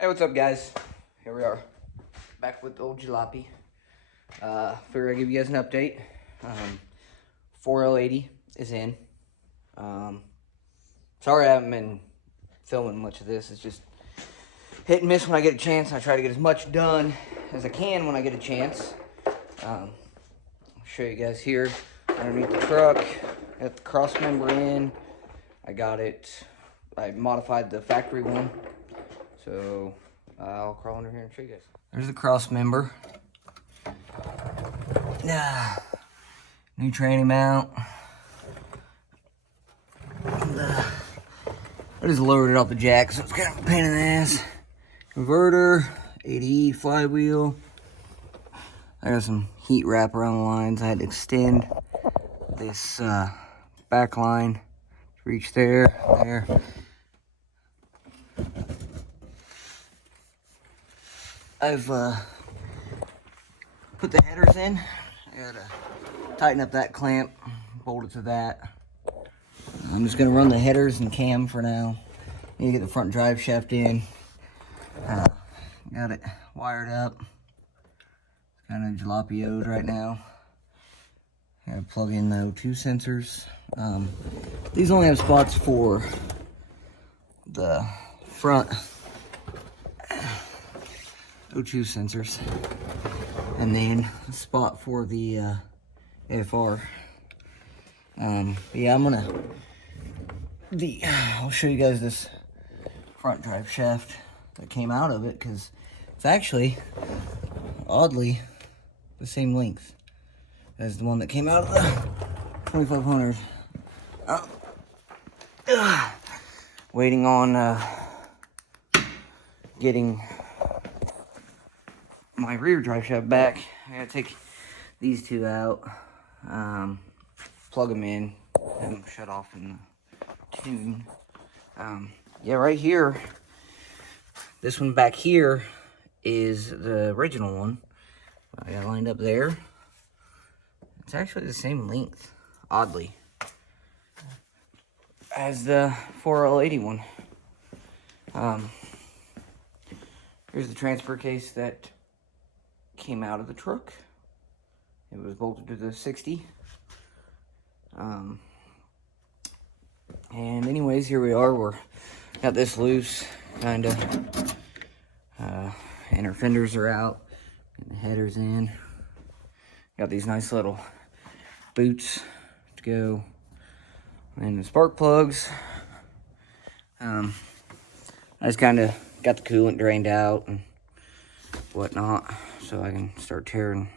Hey, what's up, guys? Here we are, back with old Jalopy. Figured I'd give you guys an update. 4L80 is in. Sorry I haven't been filming much of this. It's just hit and miss when I get a chance. I try to get as much done as I can when I get a chance. I'll show you guys here underneath the truck. Got the crossmember in. I modified the factory one. So I'll crawl under here and show you guys. There's the crossmember. New tranny mount. I just lowered it off the jack, so it's kind of a pain in the ass. Converter, 80E flywheel. I got some heat wrap around the lines. I had to extend this back line to reach there. I've put the headers in. I gotta tighten up that clamp, bolt it to that. I'm just gonna run the headers and cam for now. Need to get the front drive shaft in. Got it wired up. It's kind of jalapioed right now. Gotta plug in the O2 sensors. These only have spots for the front O2 sensors, and then a spot for the AFR. Yeah, I'll show you guys this front drive shaft that came out of it, because it's actually, oddly, the same length as the one that came out of the 2500. Waiting on getting my rear drive shaft back. I gotta take these two out, plug them in, and them shut off in the tune. Yeah, right here, this one back here is the original one. I got lined up there. It's actually the same length, oddly, as the 4L80 one. Here's the transfer case that came out of the truck. It was bolted to the 60. And anyways, here we are. We're got this loose, kind of. Inner fenders are out. Getting the headers in. Got these nice little boots to go. And the spark plugs. I just kind of got the coolant drained out and whatnot, so I can start tearing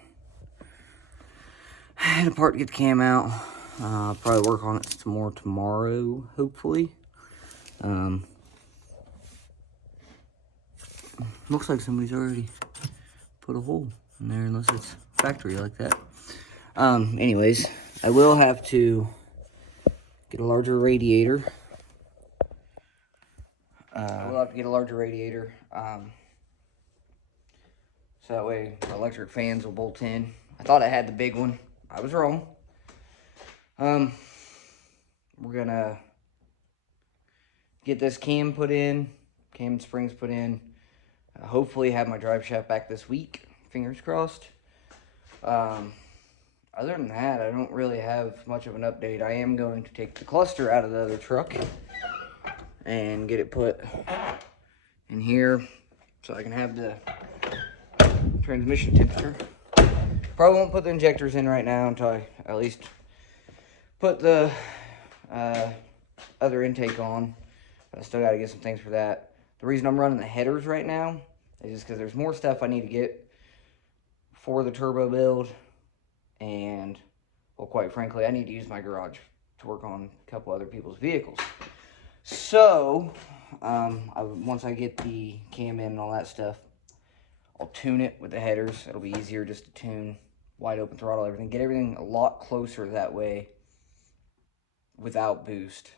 it apart to get the cam out. I'll probably work on it some more tomorrow, hopefully. Looks like somebody's already put a hole in there, unless it's factory like that. Anyways, I will have to get a larger radiator. So that way the electric fans will bolt in. I thought I had the big one. I was wrong. We're gonna get this cam and springs put in. Hopefully have my drive shaft back this week. Fingers crossed. Other than that, I don't really have much of an update. I am going to take the cluster out of the other truck and get it put in here so I can have the transmission temperature. Probably won't put the injectors in right now until I at least put the other intake on. But I still got to get some things for that. The reason I'm running the headers right now is just because there's more stuff I need to get for the turbo build. And, well, quite frankly, I need to use my garage to work on a couple other people's vehicles. So, once I get the cam in and all that stuff, I'll tune it with the headers. It'll be easier just to tune, wide open throttle, everything. Get everything a lot closer that way without boost.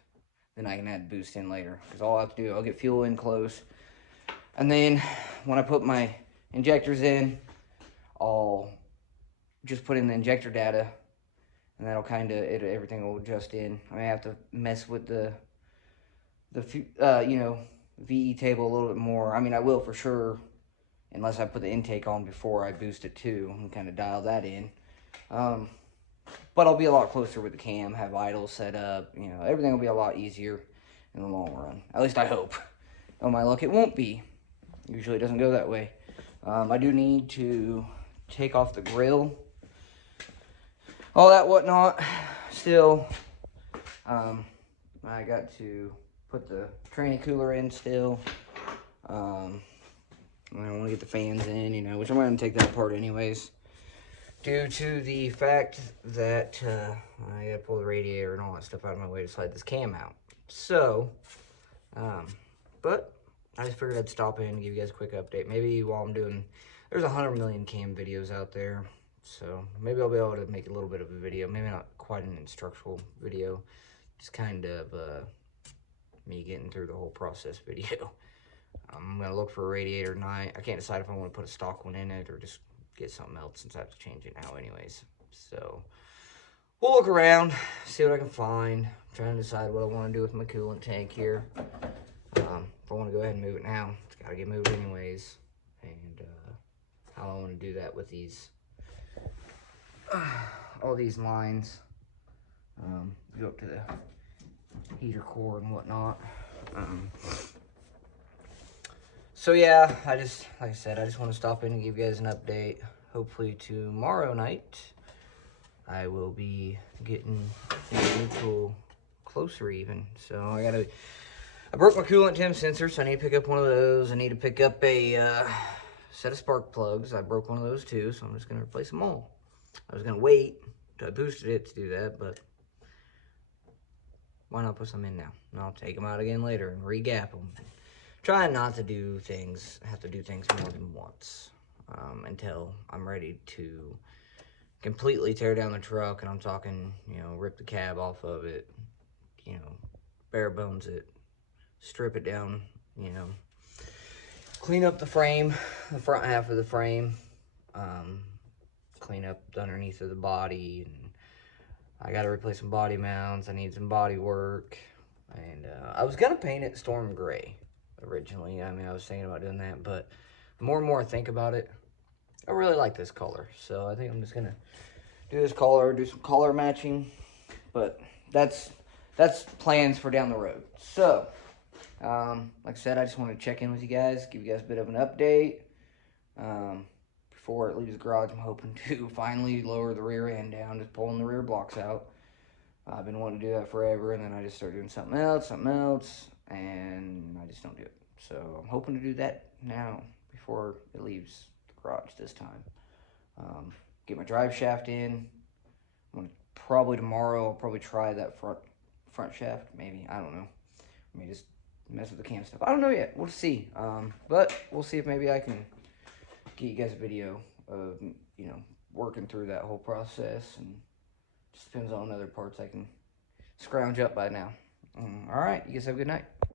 Then I can add boost in later. Because all I have to do, I'll get fuel in close. And then when I put my injectors in, I'll just put in the injector data. And that'll kind of, everything will adjust in. I may have to mess with the VE table a little bit more. I mean, I will for sure, unless I put the intake on before I boost it too, and kind of dial that in. But I'll be a lot closer with the cam, have idle set up, you know, everything will be a lot easier in the long run. At least I hope. On my luck, it won't be. Usually it doesn't go that way. I do need to take off the grill, all that whatnot. Still, I got to put the tranny cooler in still. I want to get the fans in, you know, which I'm going to take that apart anyways, due to the fact that I got to pull the radiator and all that stuff out of my way to slide this cam out. So, but I just figured I'd stop in and give you guys a quick update. Maybe while I'm doing, there's 100 million cam videos out there, so maybe I'll be able to make a little bit of a video. Maybe not quite an instructional video, just kind of me getting through the whole process video. I'm going to look for a radiator tonight. I can't decide if I want to put a stock one in it or just get something else since I have to change it now anyways. So, we'll look around, see what I can find. I'm trying to decide what I want to do with my coolant tank here. If I want to go ahead and move it now, it's got to get moved anyways. And how I want to do that with these, all these lines. Go up to the heater core and whatnot. So yeah, like I said, I just want to stop in and give you guys an update. Hopefully tomorrow night, I will be getting the neutral closer even. So I broke my coolant temp sensor, so I need to pick up one of those. I need to pick up a set of spark plugs. I broke one of those too, so I'm just going to replace them all. I was going to wait until I boosted it to do that, but why not put some in now? And I'll take them out again later and re-gap them. Trying not to do things, have to do things more than once until I'm ready to completely tear down the truck. And I'm talking, you know, rip the cab off of it, you know, bare bones it, strip it down, you know, clean up the frame, the front half of the frame, clean up the underneath of the body. And I got to replace some body mounts. I need some body work. And I was going to paint it storm gray originally. I mean, I was thinking about doing that, but the more and more I think about it, I really like this color. So I think I'm just gonna do this color, do some color matching, but that's plans for down the road. So, like I said, I just wanted to check in with you guys, give you guys a bit of an update. Before it leaves the garage, I'm hoping to finally lower the rear end down, just pulling the rear blocks out. I've been wanting to do that forever, and then I just started doing something else, and I just don't do it. So I'm hoping to do that now before it leaves the garage this time. Get my drive shaft in. I'm gonna probably tomorrow. I'll probably try that front shaft. Maybe, I don't know. Maybe just mess with the cam stuff. I don't know yet. We'll see. But we'll see if maybe I can get you guys a video of, you know, working through that whole process, and just depends on other parts I can scrounge up by now. All right, you guys have a good night.